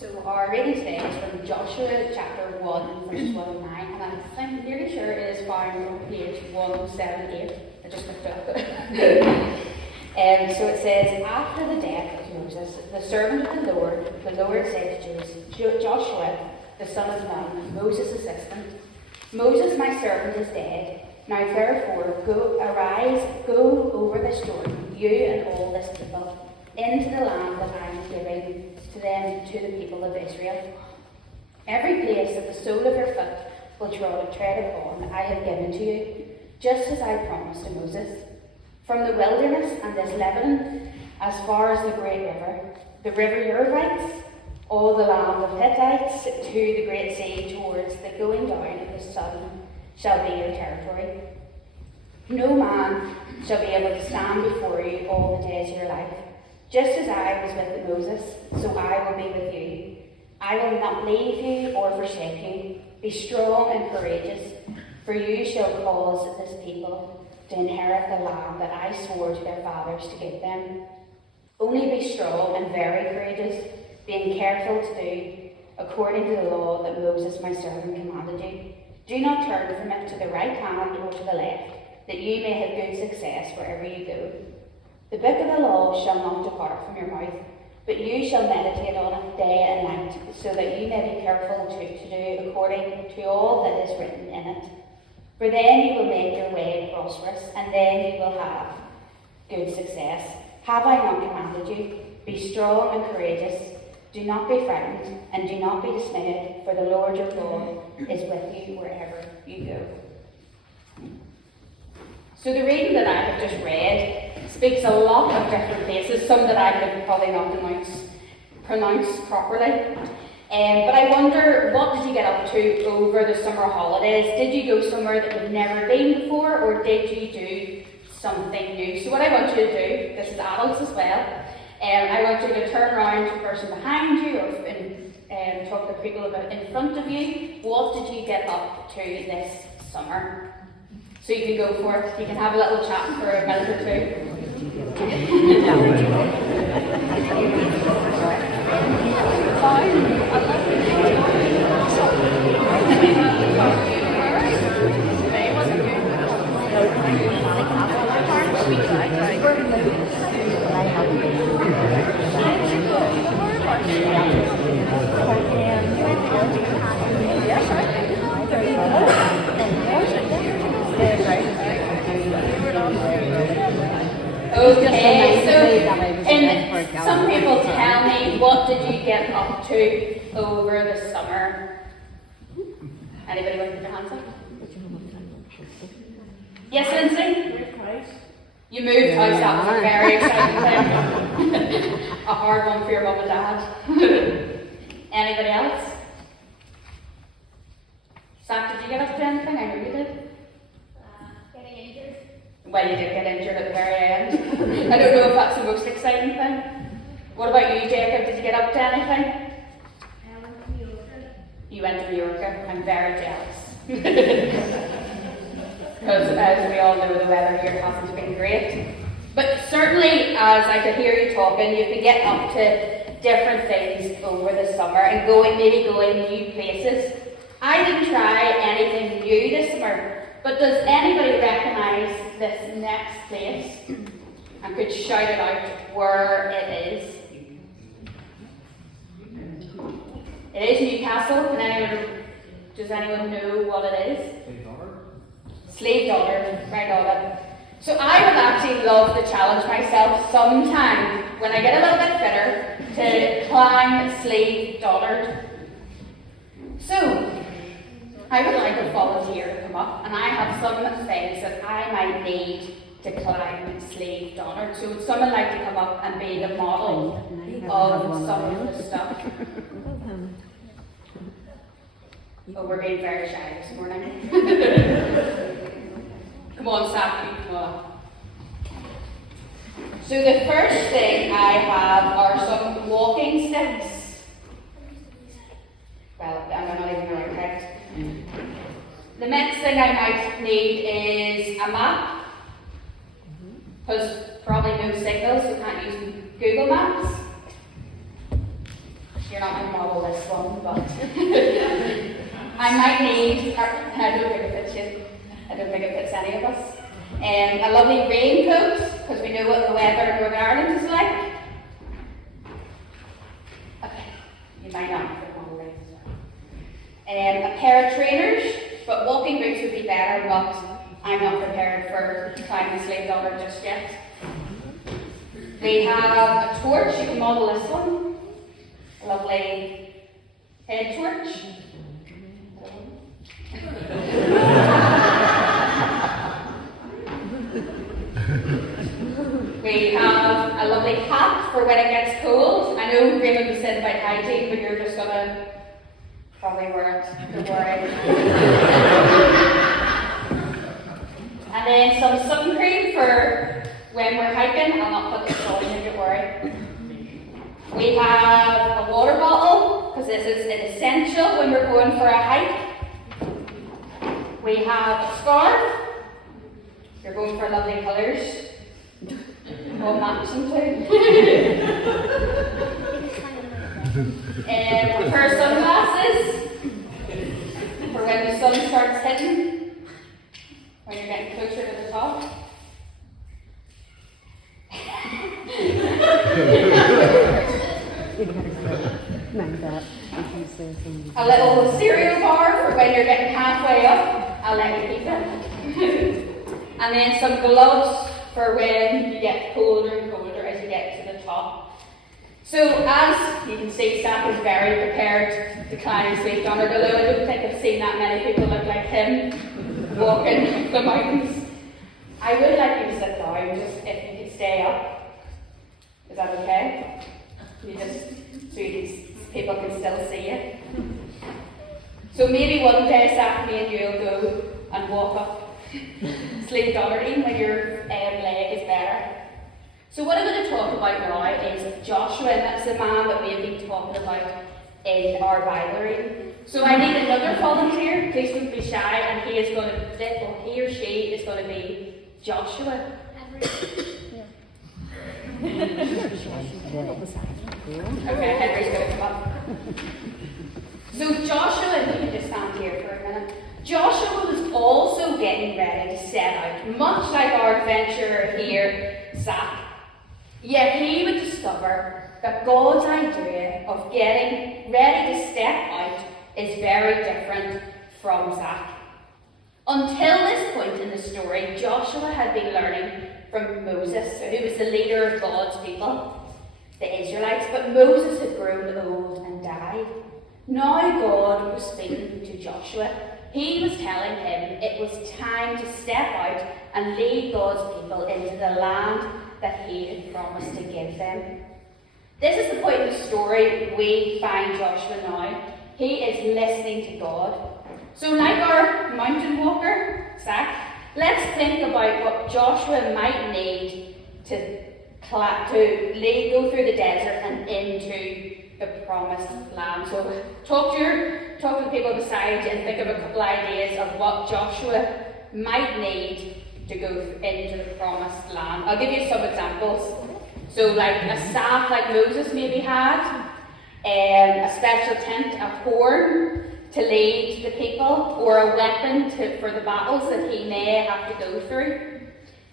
So our reading today is from Joshua chapter 1, verses 1 and 9, and I'm nearly sure it is found on page 178. I just looked it up. So it says, after the death of Moses, the servant of the Lord said to Joshua, the son of Nun, Moses' assistant, Moses, my servant, is dead. Now therefore, arise, go over this Jordan, you and all this people, into the land that I am giving to them, to the people of Israel. Every place that the sole of your foot will tread upon, I have given to you, just as I promised to Moses. From the wilderness and this Lebanon, as far as the great river, the river Euphrates, all the land of Hittites, to the great sea, towards the going down of the sun, shall be your territory. No man shall be able to stand before you all the days of your life. Just as I was with Moses, so I will be with you. I will not leave you or forsake you. Be strong and courageous, for you shall cause this people to inherit the land that I swore to their fathers to give them. Only be strong and very courageous, being careful to do according to the law that Moses my servant commanded you. Do not turn from it to the right hand or to the left, that you may have good success wherever you go. The book of the law shall not depart from your mouth, but you shall meditate on it day and night, so that you may be careful to do according to all that is written in it. For then you will make your way prosperous, and then you will have good success. Have I not commanded you? Be strong and courageous. Do not be frightened, and do not be dismayed, for the Lord your God is with you wherever you go. So the reading that I have just read speaks a lot of different places, some that I could probably not pronounce properly. But I wonder, what did you get up to over the summer holidays? Did you go somewhere that you've never been before, or did you do something new? So what I want you to do, this is adults as well, I want you to turn around to the person behind you or talk to people about in front of you. What did you get up to this summer? So you can go for it. You can have a little chat for a minute or two. Okay, so and some people tell me, what did you get up to over the summer? Anybody want to put their hands up? Yes, Lindsay? You moved house, that was a very exciting thing. A hard one for your mum and dad. Anybody else? Zach, did you get up to anything? I know you did. Getting injured. Well, you did get injured at the very end. I don't know if that's the most exciting thing. What about you, Jacob? Did you get up to anything? I went to Mallorca. You went to Mallorca. I'm very jealous. Because as we all know, the weather here hasn't been great. But certainly, as I could hear you talking, you've been getting up to different things over the summer and maybe going new places. I didn't try anything new this summer, but does anybody recognise this next place and could shout it out where it is? It is Newcastle. Does anyone know what it is? Slave Dollar, right on it. So I would actually love to challenge myself sometime when I get a little bit fitter to climb Slave Dollar. So I would like a volunteer to come up, and I have some things that I might need to climb Slave Dollar. So would someone like to come up and be the model of some of the stuff? Oh, we're being very shy this morning. Come on, Zach, you come on. So the first thing I have are some walking sticks. Well, I'm not even the right text. The next thing I might need is a map, because probably no signal, so you can't use Google Maps. You're not my model fun, but I might need, I don't think it fits you. I don't think it fits any of us. A lovely raincoat, because we know what the weather in Northern Ireland is like. Okay, you might not fit one of these as well. A pair of trainers, but walking boots would be better, but I'm not prepared for climbing Slave Daughter just yet. We have a torch, you can model this one. A lovely head torch. We have a lovely hat for when it gets cold. I know Raymond was saying about hygiene, but you're just gonna probably wear it, don't worry. And then some sun cream for when we're hiking. I'll not put this on you, don't worry. We have a water bottle, because this is an essential when we're going for a hike. We have a scarf. You're going for lovely colours. All matching too. A pair of sunglasses for when the sun starts hitting, when you're getting closer to the top. A little cereal bar for when you're getting halfway up. I'll let you keep it. And then some gloves for when you get colder and colder as you get to the top. So as you can see, Sap is very prepared to climb Slave Daughter, although I don't think I've seen that many people look like him walking the mountains. I would like you to sit down, just if you could stay up. Is that okay? You just, so people can still see you. So maybe one day, Sap, me and you will go and walk up Slave Daughter when your leg is better. So what I'm going to talk about now is Joshua, and that's the man that we have been talking about in our Bible reading. So I need another volunteer. Please don't be shy, and he is going to, or he or she is going to be Joshua. Okay, Henry's going to come up. So Joshua, you can just stand here for a minute. Joshua was also getting ready to set out, much like our adventurer here, Zach. Yet he would discover that God's idea of getting ready to step out is very different from Zach. Until this point in the story, Joshua had been learning from Moses, who was the leader of God's people, the Israelites, but Moses had grown old and died. Now God was speaking to Joshua. He was telling him it was time to step out and lead God's people into the land that he had promised to give them. This is the point in the story we find Joshua now. He is listening to God. So like our mountain walker, Zach, let's think about what Joshua might need to go through the desert and into the promised land. So talk to the people beside you and think of a couple ideas of what Joshua might need to go into the promised land. I'll give you some examples. So like a staff like Moses maybe had, a special tent, a horn to lead the people, or a weapon for the battles that he may have to go through.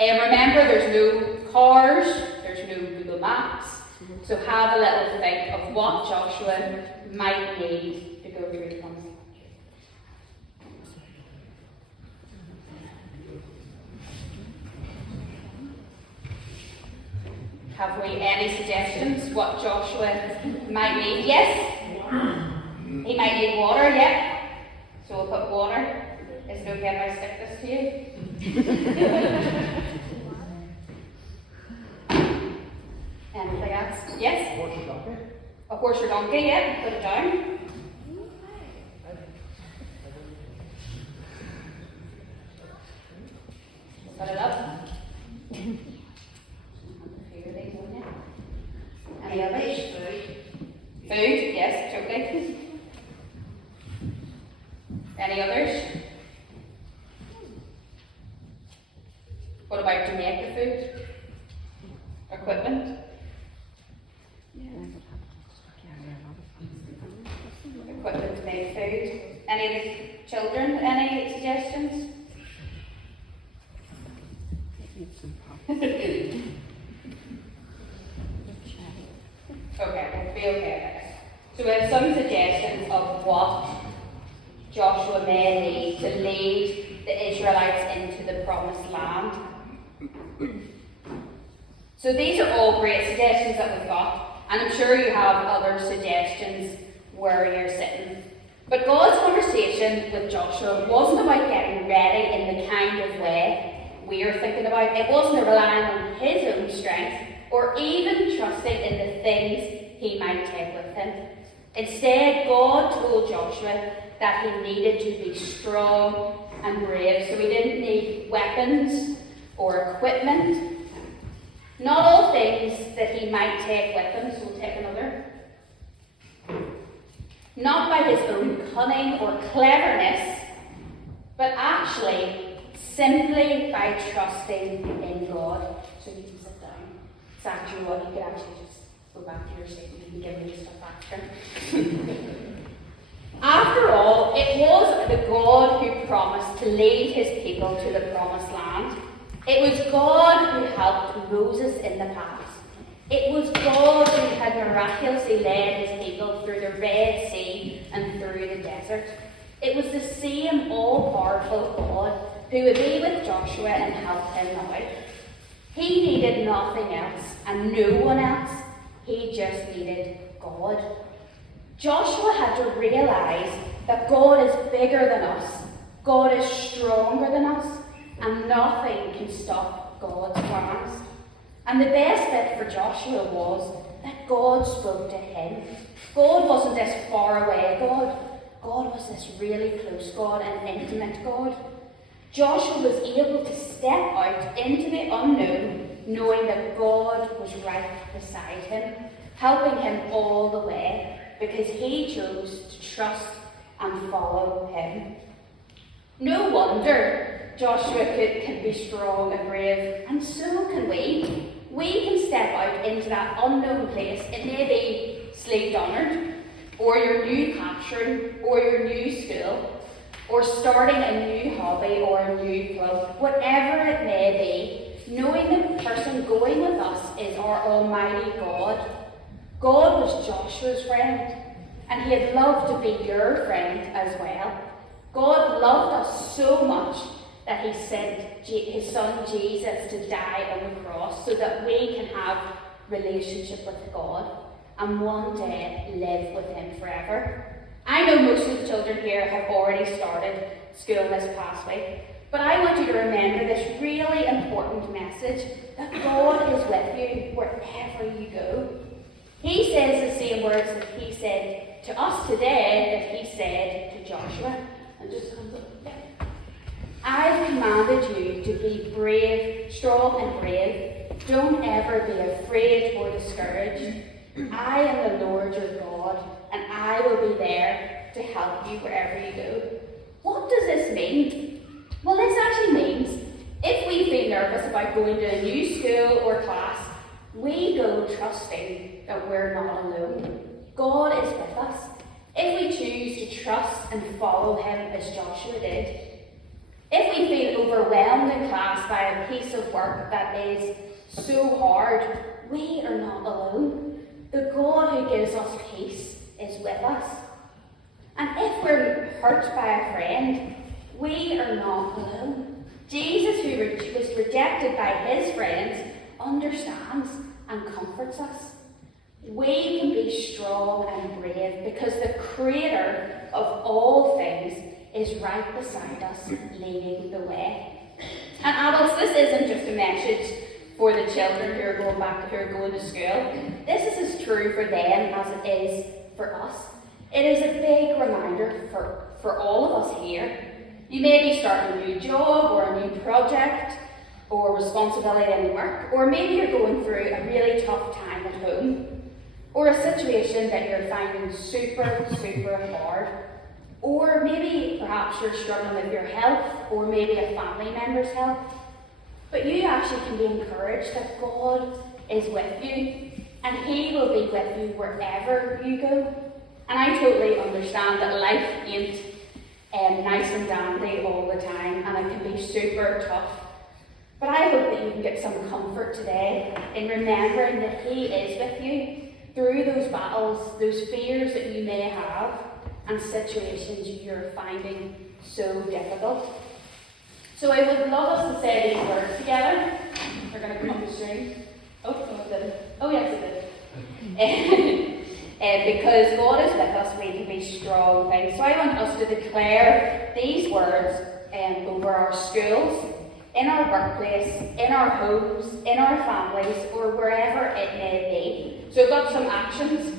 Remember, there's no cars, there's no Google Maps, so have a little think of what Joshua might need to go through the promised land. Have we any suggestions what Joshua might need? Yes? He might need water, yeah. So we'll put water. Is it okay if I stick this to you? Anything else? Yes? Horse or donkey? A horse or donkey, yeah. Put it down. Put it up. Any others? Food, yes, totally. Any others? What about to make the food? Equipment? Any children? Any suggestions? Okay, we'll be okay. So we have some suggestions of what Joshua may need to lead the Israelites into the promised land. So these are all great suggestions that we've got, and I'm sure you have other suggestions where you're sitting. But God's conversation with Joshua wasn't about getting ready in the kind of way we are thinking about. It wasn't relying on his own strength or even trusting in the things he might take with him. Instead, God told Joshua that he needed to be strong and brave, so he didn't need weapons or equipment. Not all things that he might take with him, so we'll take another. Not by his own cunning or cleverness, but actually simply by trusting in God. So you can sit down. It's actually what you could actually just go back to your seat and you can give me the stuff after. After all, it was the God who promised to lead his people to the promised land. It was God who helped Moses in the past. It was God who had miraculously led his people through the Red Sea and through the desert. It was the same all-powerful God who would be with Joshua and help him out. He needed nothing else and no one else. He just needed God. Joshua had to realize that God is bigger than us. God is stronger than us. And nothing can stop God's plans. And the best bit for Joshua was that God spoke to him. God wasn't this far away God. God was this really close God, an intimate God. Joshua was able to step out into the unknown, knowing that God was right beside him, helping him all the way, because he chose to trust and follow him. No wonder Joshua can be strong and brave, and so can we. We can step out into that unknown place. It may be Slave Donard, or your new classroom, or your new school, or starting a new hobby or a new club, whatever it may be, knowing the person going with us is our Almighty God. God was Joshua's friend, and he'd love to be your friend as well. God loved us so much that he sent his son Jesus to die on the cross so that we can have relationship with God and one day live with him forever. I know most of the children here have already started school this past week, but I want you to remember this really important message that God is with you wherever you go. He says the same words that he said to us today that he said to Joshua. And just comes up. Yeah. I've commanded you to be brave, strong and brave. Don't ever be afraid or discouraged. I am the Lord your God, and I will be there to help you wherever you go. What does this mean? Well, this actually means if we feel nervous about going to a new school or class, we go trusting that we're not alone. God is with us. If we choose to trust and follow him as Joshua did. If we feel overwhelmed in class by a piece of work that is so hard, we are not alone. The God who gives us peace is with us. And if we're hurt by a friend, we are not alone. Jesus, who was rejected by his friends, understands and comforts us. We can be strong and brave because the Creator of all things is right beside us, leading the way. And adults, this isn't just a message for the children who are going to school. This is as true for them as it is for us. It is a big reminder for all of us here. You may be starting a new job or a new project or responsibility in work, or maybe you're going through a really tough time at home, or a situation that you're finding super, super hard. Or maybe perhaps you're struggling with your health, or maybe a family member's health. But you actually can be encouraged that God is with you, and he will be with you wherever you go. And I totally understand that life ain't nice and dandy all the time, and it can be super tough. But I hope that you can get some comfort today in remembering that He is with you through those battles, those fears that you may have, and situations you're finding so difficult. So I would love us to say these words together. We're going to come up the screen. Oh, no, it didn't. Oh, yes, it did. Because God is with us, we can be strong things. So I want us to declare these words over our schools, in our workplace, in our homes, in our families, or wherever it may be. So I've got some actions.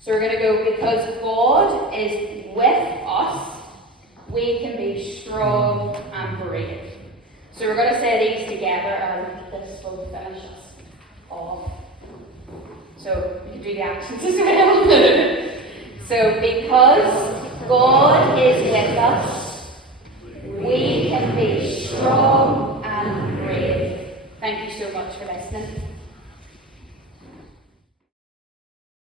So we're going to go, because God is with us, we can be strong and brave. So we're going to say these together, and this will finish us off. So you can do the actions as well. So because God is with us, we can be strong and brave. Thank you so much for listening.